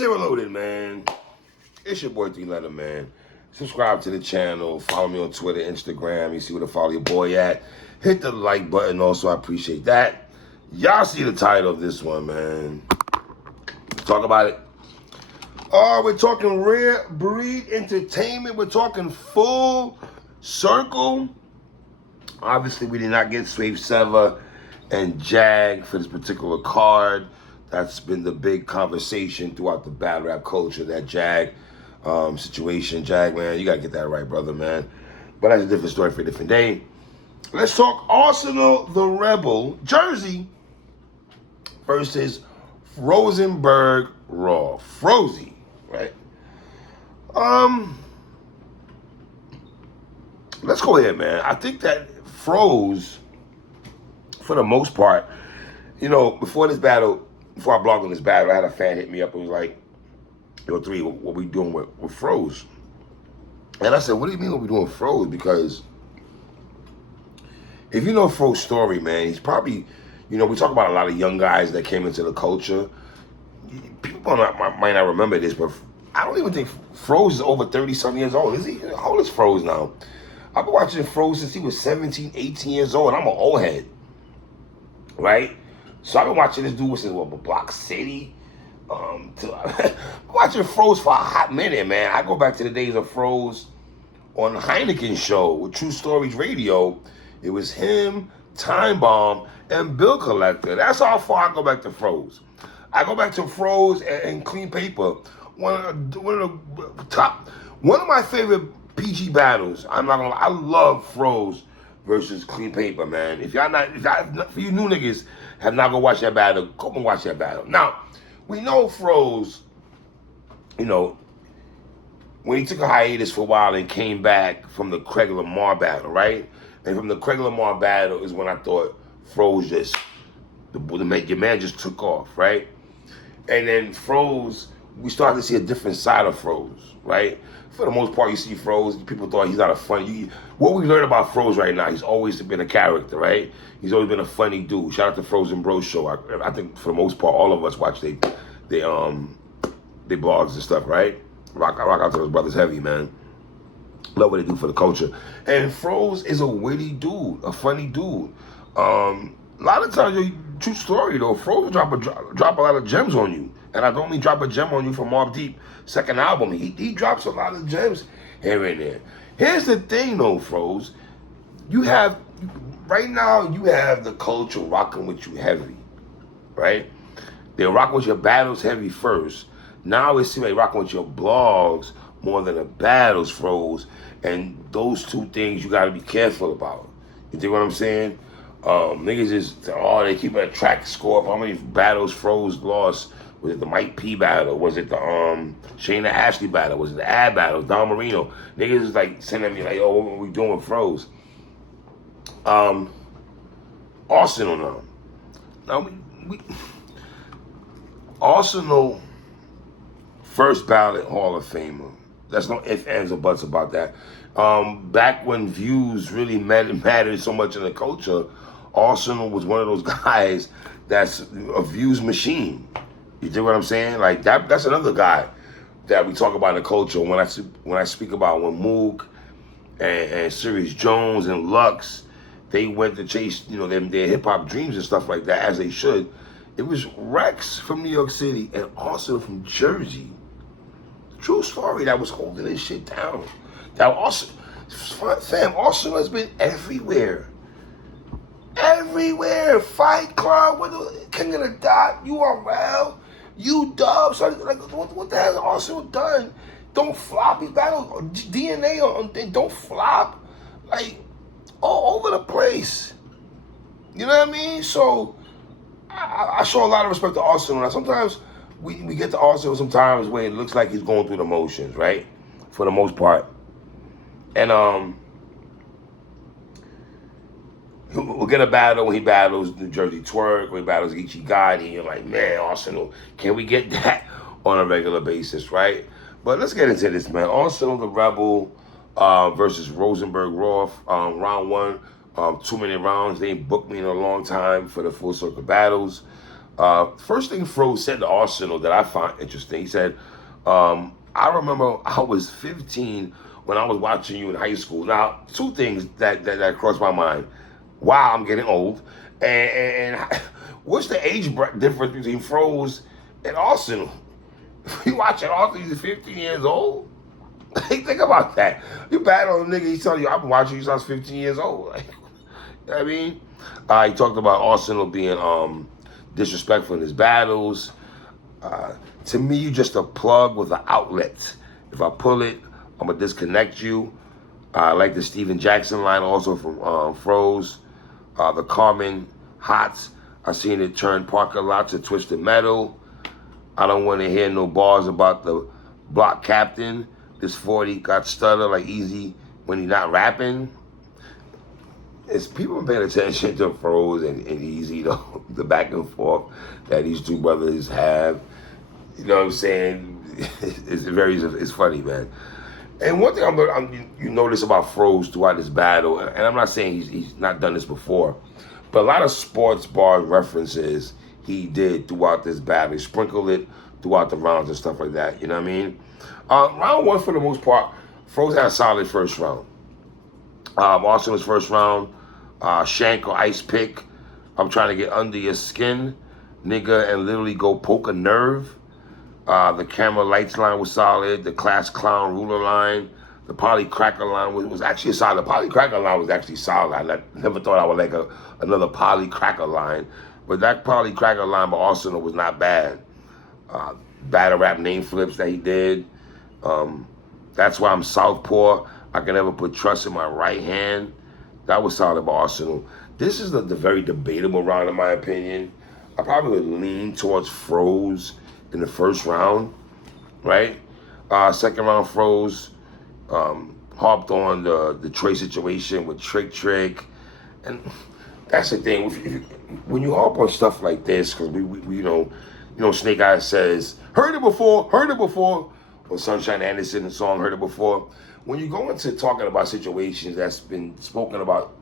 PSA Reloaded, man. It's your boy 3-Letter, man. Subscribe to the channel. Follow me on Twitter, Instagram. You see where to follow your boy at. Hit the like button also. I appreciate that. Y'all see the title of this one, man. Let's talk about it. We're talking Rare Breed Entertainment. We're talking Full Circle. Obviously, we did not get Swave Sever and Jag for this particular card. That's been the big conversation throughout the battle rap culture, that Jag situation. Jag, man, you got to get that right, brother, man. But that's a different story for a different day. Let's talk Arsonal the Rebel, Jersey, versus Rosenberg Raw. Frozy, right? Let's go ahead, man. I think that Froze, for the most part, you know, before I blogged on this battle, I had a fan hit me up and was like, yo, 3, what we doing with Froze? And I said, what do you mean what we doing with Froze? Because if you know Froze's story, man, he's probably, you know, we talk about a lot of young guys that came into the culture. People might not remember this, but I don't even think Froze is over 30-something years old. Is he? How old is Froze now? I've been watching Froze since he was 17, 18 years old, and I'm an old head, right? So I've been watching this dude since Block City. Watching Froze for a hot minute, man. I go back to the days of Froze on Heineken show with True Stories Radio. It was him, Time Bomb, and Bill Collector. That's how far I go back to Froze. I go back to Froze and Clean Paper. One of my favorite PG battles. I'm not gonna lie, I love Froze versus Clean Paper, man. If for you new niggas have not gonna watch that battle, go and watch that battle. Now, we know Froze, you know, when he took a hiatus for a while and came back from the Craig Lamar battle, right? And from the Craig Lamar battle is when I thought Froze your man just took off, right? And then Froze, we started to see a different side of Froze, right? For the most part, you see Froze, people thought he's not a funny. What we learned about Froze right now, he's always been a character, right? He's always been a funny dude. Shout out to Frozen Bros Show. I think for the most part, all of us watch they blogs and stuff, right? Rock out to those brothers heavy, man. Love what they do for the culture. And Froze is a witty dude, a funny dude. A lot of times, true story though, Froze will drop a lot of gems on you. And I don't mean drop a gem on you from Mobb Deep second album. He drops a lot of gems here and there. Here's the thing though, Froze. Right now, you have the culture rocking with you heavy, right? They're rocking with your battles heavy first. Now it seems like rocking with your blogs more than the battles, Froze. And those two things you gotta be careful about. You think what I'm saying? Niggas just, they keep a track score of how many battles Froze lost. Was it the Mike P battle? Was it the Shayna Ashley battle? Was it the Ad battle? Don Marino? Niggas is like sending me like, yo, what are we doing with Froze? Arsonal now. Now we Arsonal first ballot Hall of Famer. There's no ifs, ands, or buts about that. Back when views really mattered so much in the culture, Arsonal was one of those guys that's a views machine. You dig what I'm saying? Like that's another guy that we talk about in the culture. When I speak about when Mook and Sirius Jones and Lux, they went to chase, you know, their hip hop dreams and stuff like that, as they should. It was Rex from New York City and Arsonal from Jersey. True story, that was holding this shit down. That also, fam, Arsonal has been everywhere. Everywhere. Fight Club, King of the Dot, URL, UW. So like, what the hell has Arsonal done? Don't flop. He battled DNA don't flop. Like, all over the place. You know what I mean? So, I show a lot of respect to Arsonal. Now, sometimes we get to Arsonal sometimes where it looks like he's going through the motions, right? For the most part. And, we'll get a battle when he battles New Jersey Twerk, when he battles Geechee Gotti. You're like, man, Arsonal, can we get that on a regular basis, right? But let's get into this, man. Arsonal the Rebel versus Rosenberg Roth, round one, 2-minute rounds. They ain't booked me in a long time for the Full Circle battles. First thing Froze said to Arsenal that I find interesting, he said, I remember I was 15 when I was watching you in high school. Now, two things that crossed my mind. Wow, I'm getting old. And what's the age difference between Froze and Arsenal? You watching Arsenal, he's 15 years old? Think about that. You bad on a nigga, he's telling you, I've been watching you since I was 15 years old. Like, you know what I mean? He talked about Arsenal being disrespectful in his battles. To me, you just a plug with an outlet. If I pull it, I'm going to disconnect you. I like the Steven Jackson line also from Froze. The Carmen Hots, I seen it turn parking lots to Twisted Metal. I don't want to hear no bars about the block captain. This 40 got stutter like Easy when he not rapping. It's people paying attention to Froze and Easy, though, the back and forth that these two brothers have. You know what I'm saying? It's funny, man. And one thing you notice about Froze throughout this battle, and I'm not saying he's not done this before, but a lot of sports bar references he did throughout this battle. He sprinkled it throughout the rounds and stuff like that. You know what I mean? Round one, for the most part, Froze had a solid first round. Arsenal's first round, shank or ice pick. I'm trying to get under your skin, nigga, and literally go poke a nerve. The camera lights line was solid. The class clown ruler line, the poly cracker line was actually solid. The poly cracker line was actually solid. I never thought I would like another poly cracker line, but that poly cracker line by Arsonal was not bad. Battle rap name flips that he did. That's why I'm southpaw. I can never put trust in my right hand. That was solid by Arsonal. This is the very debatable round, in my opinion. I probably would lean towards Froze in the first round, right? Second round, Froze harped on the Trey situation with Trick, and that's the thing. When you harp on stuff like this, because we you know, Snake Eyes says, heard it before, or Sunshine Anderson's song, heard it before. When you go into talking about situations that's been spoken about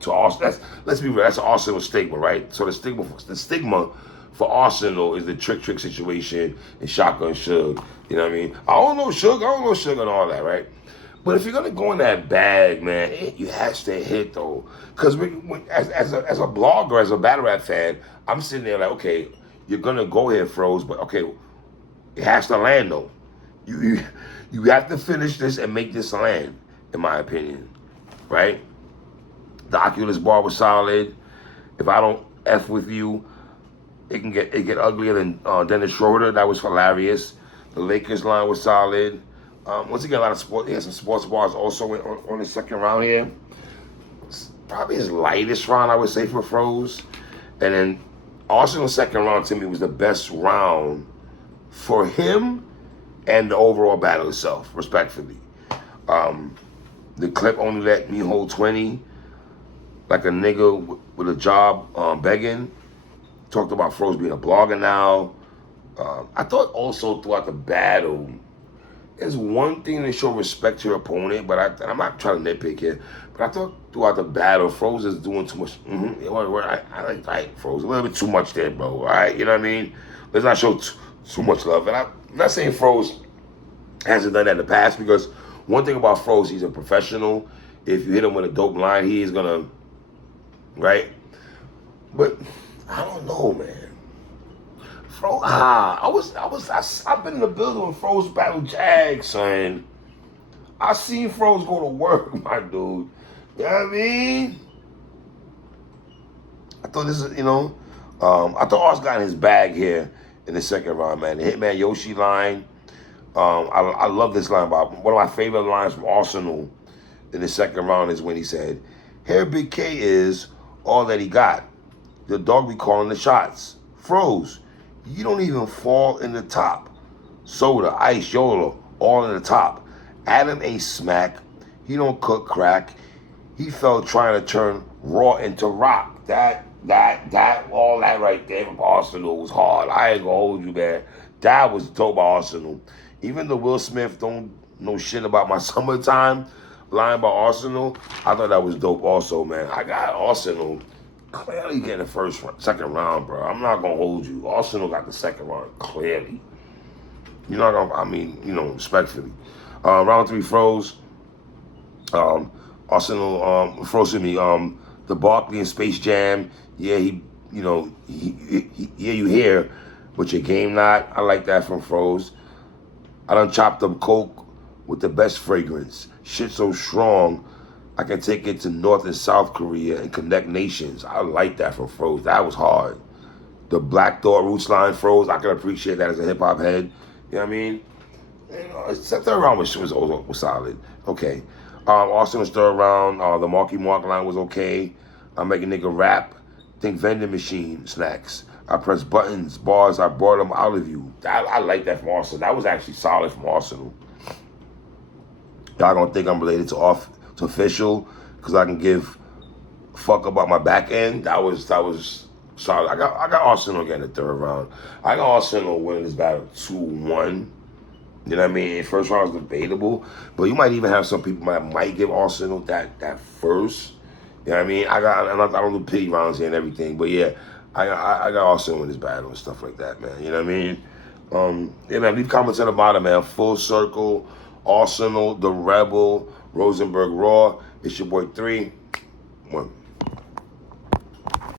to us, let's be real, that's an Arsenal stigma, right? So the stigma for Arsenal is the Trick situation and Shaka and Suge. You know what I mean? I don't know Suge and all that, right? But if you're gonna go in that bag, man, you has to hit though. Because as a blogger, as a battle rap fan, I'm sitting there like, okay, you're gonna go here, Froze, but okay, it has to land though. You have to finish this and make this land, in my opinion, right? The Oculus bar was solid. If I don't F with you, it get uglier than Dennis Schroeder. That was hilarious. The Lakers line was solid. Once again, a lot of sports. He had some sports bars also on the second round here. It's probably his lightest round, I would say, for Froze. And then Arsenal's second round to me was the best round for him and the overall battle itself, respectfully. The clip only let me hold 20, like a nigga with a job begging. Talked about Froze being a blogger now. I thought also throughout the battle, there's one thing to show respect to your opponent, but I'm not trying to nitpick here, but I thought throughout the battle, Froze is doing too much. I like Froze a little bit too much there, bro. All right, you know what I mean? Let's not show too much love. And I'm not saying Froze hasn't done that in the past, because one thing about Froze, he's a professional. If you hit him with a dope line, he is gonna, right? But I don't know, man. Froze, I've been in the building with Froze battle Jag, son. I seen Froze go to work, my dude. You know what I mean? I thought this is, I thought Ars got in his bag here in the second round, man. The Hitman Yoshi line. I love this line, Bob. One of my favorite lines from Arsenal in the second round is when he said, "Here Big K is all that he got. The dog be calling the shots. Froze, you don't even fall in the top. Soda, Ice, Yola, all in the top. Adam ain't smack. He don't cook crack. He felt trying to turn raw into rock." All that right there from Arsenal was hard. I ain't gonna hold you, man. That was dope, Arsenal. Even the Will Smith don't know shit about my summertime line by Arsenal, I thought that was dope also, man. I got Arsenal clearly getting the second round, bro. I'm not gonna hold you. Arsonal got the second round, clearly. You're not gonna, I mean, you know, respectfully. Round 3 froze. Arsonal froze to me. The Barkley and Space Jam. Yeah, he, you know, yeah, you hear, but your game not. I like that from Froze. I done chopped up coke with the best fragrance. Shit so strong, I can take it to North and South Korea and connect nations. I like that from Froze. That was hard. The Black Thought Roots line Froze, I can appreciate that as a hip hop head. You know what I mean? You know, third round was solid. Okay. Arsonal's third round, the Marky Mark line was okay. I make a nigga rap. Think vending machine snacks. I press buttons, bars, I brought them out of you. I like that from Arsonal. That was actually solid from Arsonal. Y'all gonna think I'm related to official because I can give a fuck about my back end. That was solid. I got Arsonal getting the third round. I got Arsonal winning this battle 2-1. You know what I mean? First round is debatable, but you might even have some people that might give Arsonal that first. You know what I mean? I don't do pity rounds here and everything, but yeah, I got Arsonal in this battle and stuff like that, man. You know what I mean? Yeah, man, leave comments at the bottom, man. Full Circle, Arsonal, The Rebel, Rosenberg Raw. It's your boy 3. 1.